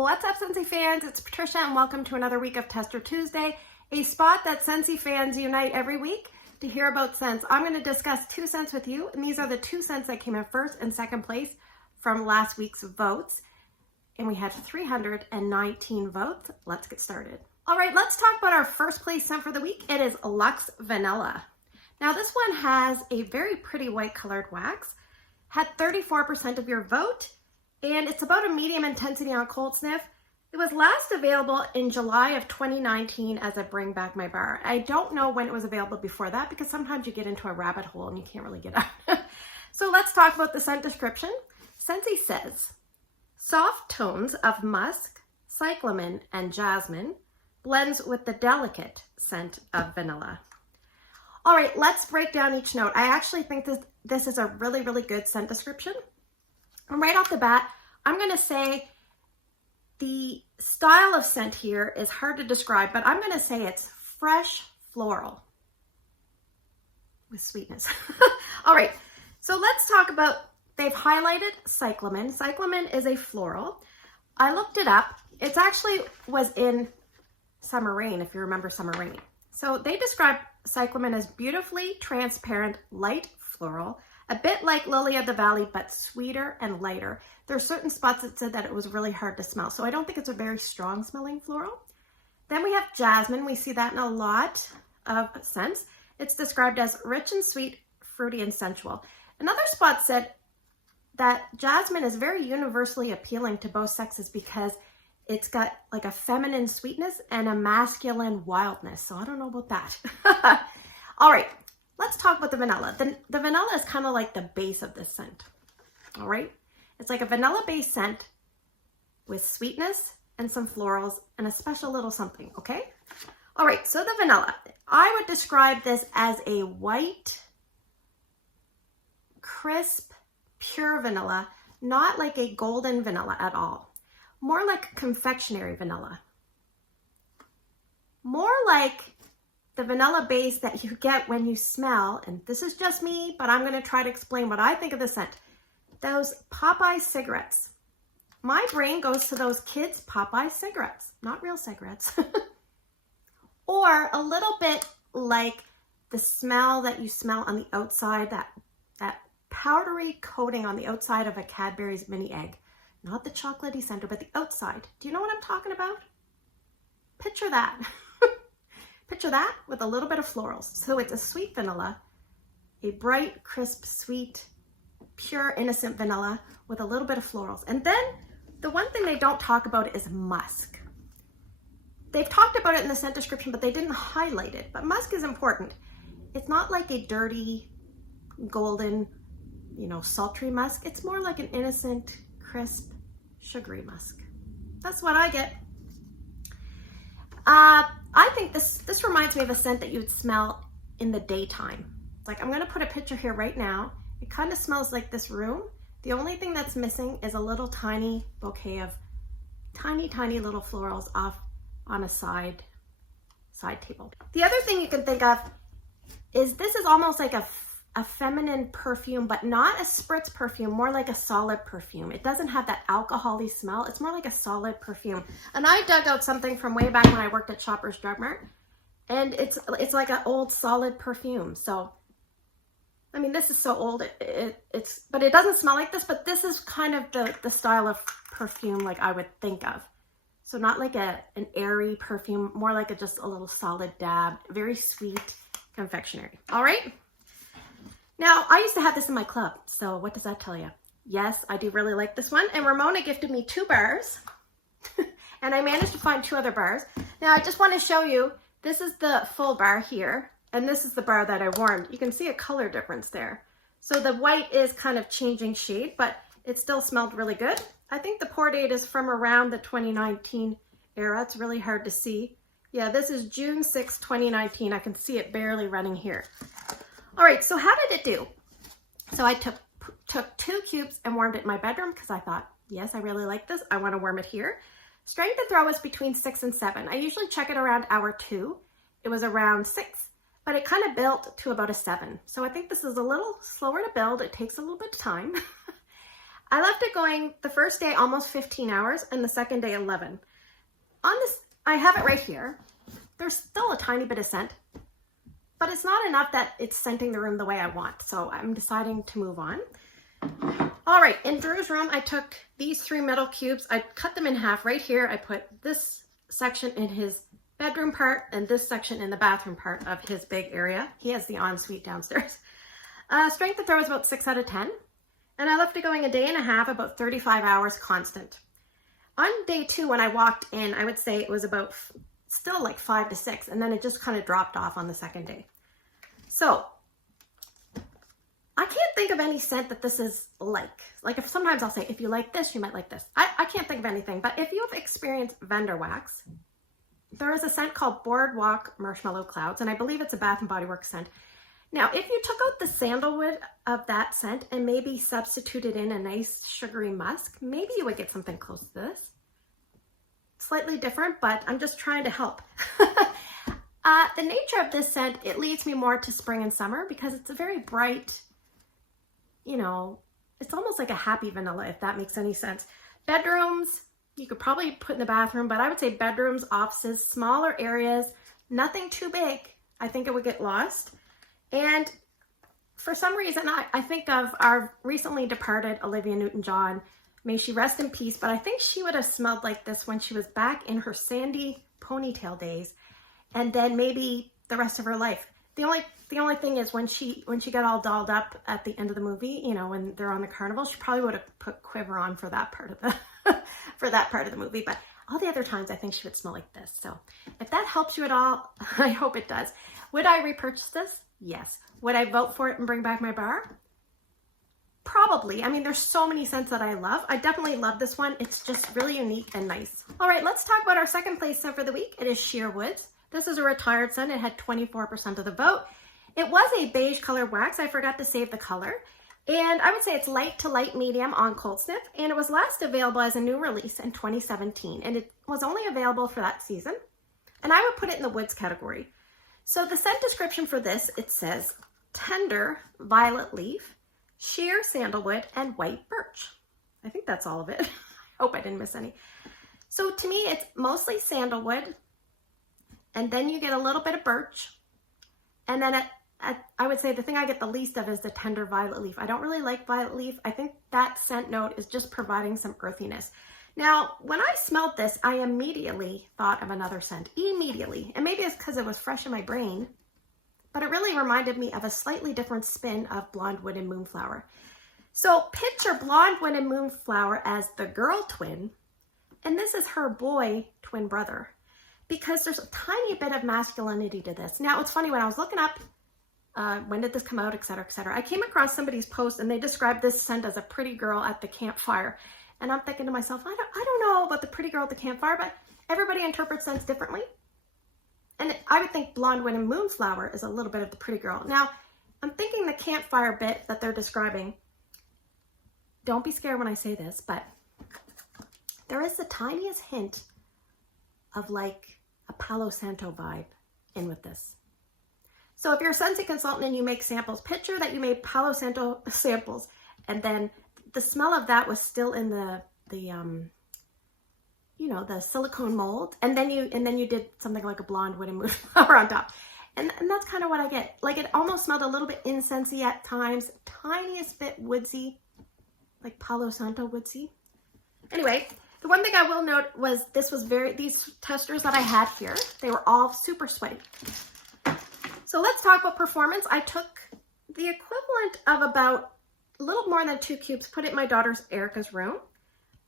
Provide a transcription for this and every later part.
What's up, Scentsy fans? It's Patricia and welcome to another week of Tester Tuesday, a spot that Scentsy fans unite every week to hear about scents. I'm going to discuss two scents with you, and these are the two scents that came in first and second place from last week's votes. And we had 319 votes. Let's get started. All right, let's talk about our first place scent for the week. It is Luxe Vanilla. Now this one has a very pretty white colored wax, had 34% of your vote, and it's about a medium intensity on cold sniff. It was last available in July of 2019 as a Bring Back My Bar. I don't know when it was available before that because sometimes you get into a rabbit hole and you can't really get out. So let's talk about the scent description. Scentsy says, soft tones of musk, cyclamen, and jasmine blends with the delicate scent of vanilla. All right, let's break down each note. I actually think this is a really, really good scent description. And right off the bat, I'm going to say the style of scent here is hard to describe, but I'm going to say it's fresh floral with sweetness. All right, so let's talk about, they've highlighted cyclamen. Cyclamen is a floral. I looked it up. It actually was in Summer Rain, if you remember Summer Rain. So they describe cyclamen as beautifully transparent, light floral, a bit like Lily of the Valley, but sweeter and lighter. There are certain spots that said that it was really hard to smell, so I don't think it's a very strong smelling floral. Then we have jasmine. We see that in a lot of scents. It's described as rich and sweet, fruity and sensual. Another spot said that jasmine is very universally appealing to both sexes because it's got like a feminine sweetness and a masculine wildness. So I don't know about that. All right, let's talk about the vanilla. The vanilla is kind of like the base of this scent. All right, it's like a vanilla based scent with sweetness and some florals and a special little something, okay? All right, so the vanilla. I would describe this as a white, crisp, pure vanilla, not like a golden vanilla at all. More like confectionery vanilla. More like the vanilla base that you get when you smell, and this is just me, but I'm gonna try to explain what I think of the scent. Those Popeye cigarettes. My brain goes to those kids' Popeye cigarettes, not real cigarettes. Or a little bit like the smell that you smell on the outside, that powdery coating on the outside of a Cadbury's mini egg. Not the chocolatey center, but the outside. Do you know what I'm talking about? Picture that. Picture that with a little bit of florals. So it's a sweet vanilla, a bright, crisp, sweet, pure, innocent vanilla with a little bit of florals. And then the one thing they don't talk about is musk. They've talked about it in the scent description, but they didn't highlight it. But musk is important. It's not like a dirty, golden, sultry musk. It's more like an innocent, crisp, sugary musk. That's what I get. I think this reminds me of a scent that you would smell in the daytime. Like, I'm going to put a picture here right now. It kind of smells like this room. The only thing that's missing is a little tiny bouquet of tiny little florals off on a side table. The other thing you can think of is this is almost like a feminine perfume, but not a spritz perfume, more like a solid perfume. It doesn't have that alcohol-y smell. It's more like a solid perfume. And I dug out something from way back when I worked at Shoppers Drug Mart, and it's like an old solid perfume. So, I mean, this is so old, but it doesn't smell like this, but this is kind of the style of perfume like I would think of. So not like an airy perfume, more like just a little solid dab, very sweet confectionery. All right. Now, I used to have this in my club, so what does that tell you? Yes, I do really like this one, and Ramona gifted me 2 bars, and I managed to find 2 other bars. Now, I just want to show you, this is the full bar here, and this is the bar that I warmed. You can see a color difference there. So the white is kind of changing shade, but it still smelled really good. I think the pour date is from around the 2019 era. It's really hard to see. Yeah, this is June 6, 2019. I can see it barely running here. All right, so how did it do? So I took 2 cubes and warmed it in my bedroom because I thought, yes, I really like this. I want to warm it here. Strength to throw is between 6 and 7. I usually check it around hour 2. It was around 6, but it kind of built to about a 7. So I think this is a little slower to build. It takes a little bit of time. I left it going the first day almost 15 hours and the second day 11. On this, I have it right here. There's still a tiny bit of scent, but it's not enough that it's scenting the room the way I want. So I'm deciding to move on. All right, in Drew's room, I took these 3 metal cubes. I cut them in half right here. I put this section in his bedroom part and this section in the bathroom part of his big area. He has the ensuite downstairs. Strength of throw is about 6 out of 10. And I left it going a day and a half, about 35 hours constant. On day 2, when I walked in, I would say it was about still like 5 to 6, and then it just kind of dropped off on the second day. So I can't think of any scent that this is like if sometimes I'll say, if you like this, you might like this. I can't think of anything, but if you've experienced vendor wax, there is a scent called Boardwalk Marshmallow Clouds, and I believe it's a Bath & Body Works scent. Now, if you took out the sandalwood of that scent and maybe substituted in a nice sugary musk, maybe you would get something close to this. Slightly different, but I'm just trying to help. The nature of this scent, it leads me more to spring and summer because it's a very bright, you know, it's almost like a happy vanilla, if that makes any sense. Bedrooms, you could probably put in the bathroom, but I would say bedrooms, offices, smaller areas, nothing too big. I think it would get lost. And for some reason, I think of our recently departed Olivia Newton-John. May she rest in peace, but I think she would have smelled like this when she was back in her sandy ponytail days, and then maybe the rest of her life. The only thing is when she got all dolled up at the end of the movie, you know, when they're on the carnival, she probably would have put Quiver on for that part of the movie. But all the other times, I think she would smell like this. So if that helps you at all, I hope it does. Would I repurchase this? Yes. Would I vote for it and bring back my bar? Probably. I mean, there's so many scents that I love. I definitely love this one. It's just really unique and nice. All right, let's talk about our second place scent for the week. It is Sheer Woods. This is a retired scent. It had 24% of the vote. It was a beige colored wax. I forgot to save the color. And I would say it's light to light medium on cold sniff. And it was last available as a new release in 2017. And it was only available for that season. And I would put it in the woods category. So the scent description for this, it says tender violet leaf, sheer sandalwood, and white birch. I think that's all of it. I hope I didn't miss any. So to me, it's mostly sandalwood, and then you get a little bit of birch, and then I would say the thing I get the least of is the tender violet leaf. I don't really like violet leaf. I think that scent note is just providing some earthiness. Now, when I smelled this, I immediately thought of another scent. Immediately. And maybe it's because it was fresh in my brain, but it really reminded me of a slightly different spin of Blonde Wood and Moonflower. So picture Blonde Wood and Moonflower as the girl twin, and this is her boy twin brother, because there's a tiny bit of masculinity to this. Now, it's funny, when I was looking up when did this come out, etc., etc., I came across somebody's post and they described this scent as a pretty girl at the campfire. And I'm thinking to myself, I don't know about the pretty girl at the campfire, but everybody interprets scents differently. And I would think Blonde Wood and Moonflower is a little bit of the pretty girl. Now, I'm thinking the campfire bit that they're describing, don't be scared when I say this, but there is the tiniest hint of like a Palo Santo vibe in with this. So if you're a Scentsy consultant and you make samples, picture that you made Palo Santo samples, and then the smell of that was still in the you know, the silicone mold, and then you did something like a Blonde Wood and Moonflower on top, and that's kind of what I get. Like, it almost smelled a little bit incensey at times, tiniest bit woodsy, like Palo Santo woodsy. Anyway, the one thing I will note was these testers that I had here, they were all super sweaty. So let's talk about performance. I took the equivalent of about a little more than 2 cubes, put it in my daughter's Erica's room.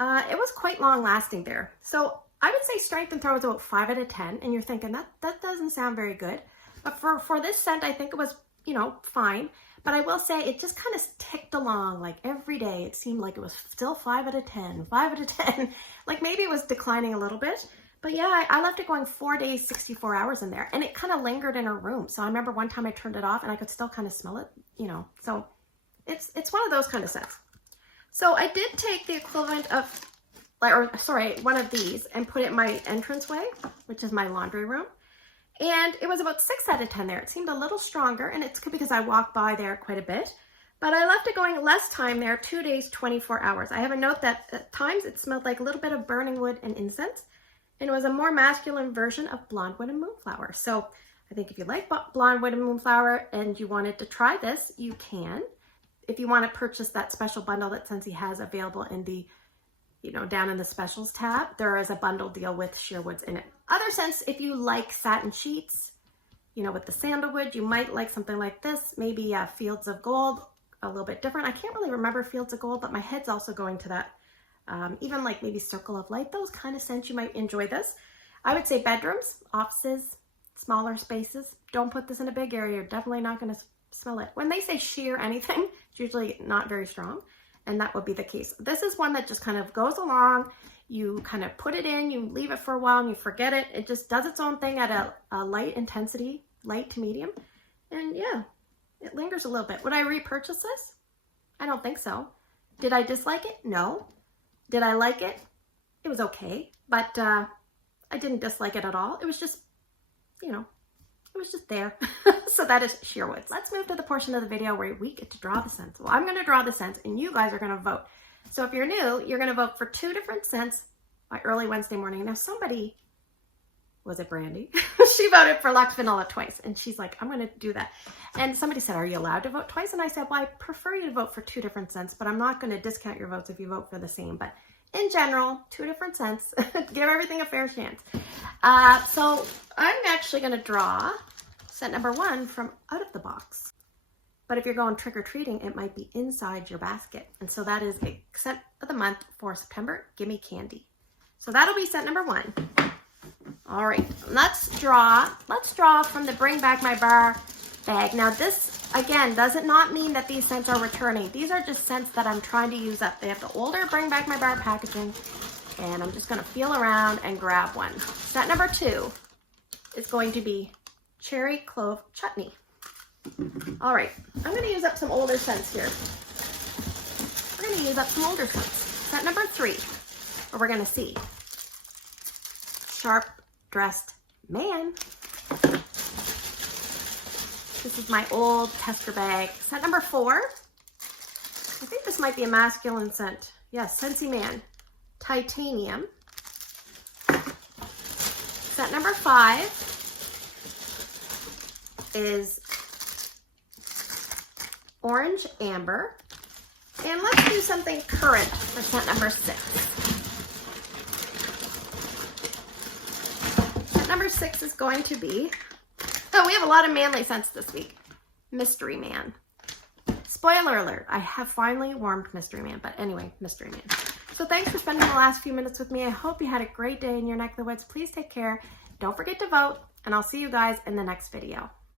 It was quite long lasting there. So I would say strength and throw is about 5 out of 10. And you're thinking that doesn't sound very good. But for this scent, I think it was, you know, fine. But I will say it just kind of ticked along. Like every day, it seemed like it was still 5 out of 10, 5 out of 10. Like maybe it was declining a little bit. But yeah, I left it going 4 days, 64 hours in there. And it kind of lingered in her room. So I remember one time I turned it off and I could still kind of smell it, you know. So it's one of those kind of scents. So I did take the equivalent of, one of these and put it in my entranceway, which is my laundry room. And it was about 6 out of 10 there. It seemed a little stronger, and it's because I walk by there quite a bit. But I left it going less time there, 2 days, 24 hours. I have a note that at times it smelled like a little bit of burning wood and incense, and it was a more masculine version of blonde wood and moonflower. So I think if you like blonde wood and moonflower and you wanted to try this, you can. If you want to purchase that special bundle that Scentsy has available in the, down in the specials tab, there is a bundle deal with sheerwoods in it. Other scents, if you like satin sheets, with the sandalwood, you might like something like this, maybe Fields of Gold, a little bit different. I can't really remember Fields of Gold, but my head's also going to that. Even like maybe Circle of Light, those kind of scents, you might enjoy this. I would say bedrooms, offices, smaller spaces. Don't put this in a big area. You're definitely not going to smell it. When they say sheer anything, it's usually not very strong, and that would be the case. This is one that just kind of goes along. You kind of put it in, you leave it for a while, and you forget it. It just does its own thing at a light intensity, light to medium. And yeah, it lingers a little bit. Would I repurchase this? I don't think so. Did I dislike it? No. Did I like it? It was okay, but I didn't dislike it at all. It was just, it was just there. So that is sheerwoods. Let's move to the portion of the video where we get to draw the scents. Well, I'm going to draw the scents and you guys are going to vote. So if you're new, you're going to vote for 2 different scents by early Wednesday morning. Now somebody, was it Brandy? She voted for Luxe Vanilla twice, and she's like, I'm going to do that. And somebody said, are you allowed to vote twice? And I said, well, I prefer you to vote for 2 different scents, but I'm not going to discount your votes if you vote for the same. But in general, 2 different scents. Give everything a fair chance. So I'm actually going to draw scent number 1 from out of the box. But if you're going trick-or-treating, it might be inside your basket. And so that is a scent of the month for September, Gimme Candy. So that'll be scent number 1. All right, let's draw from the Bring Back My Bar bag. Now this, again, doesn't not mean that these scents are returning. These are just scents that I'm trying to use up. They have the older Bring Back My Bar packaging, and I'm just gonna feel around and grab one. Scent number 2 is going to be Cherry Clove Chutney. All right, I'm gonna use up some older scents here. We're gonna use up some older scents. Scent number 3, where we're gonna see Sharp Dressed Man. This is my old tester bag. Scent number 4. I think this might be a masculine scent. Yes, Scentsy Man. Titanium. Scent number 5 is Orange Amber. And let's do something current for scent number 6. Number 6 is going to be, we have a lot of manly scents this week. Mystery Man. Spoiler alert, I have finally warmed Mystery Man, but anyway, Mystery Man. So thanks for spending the last few minutes with me. I hope you had a great day in your neck of the woods. Please take care. Don't forget to vote, and I'll see you guys in the next video.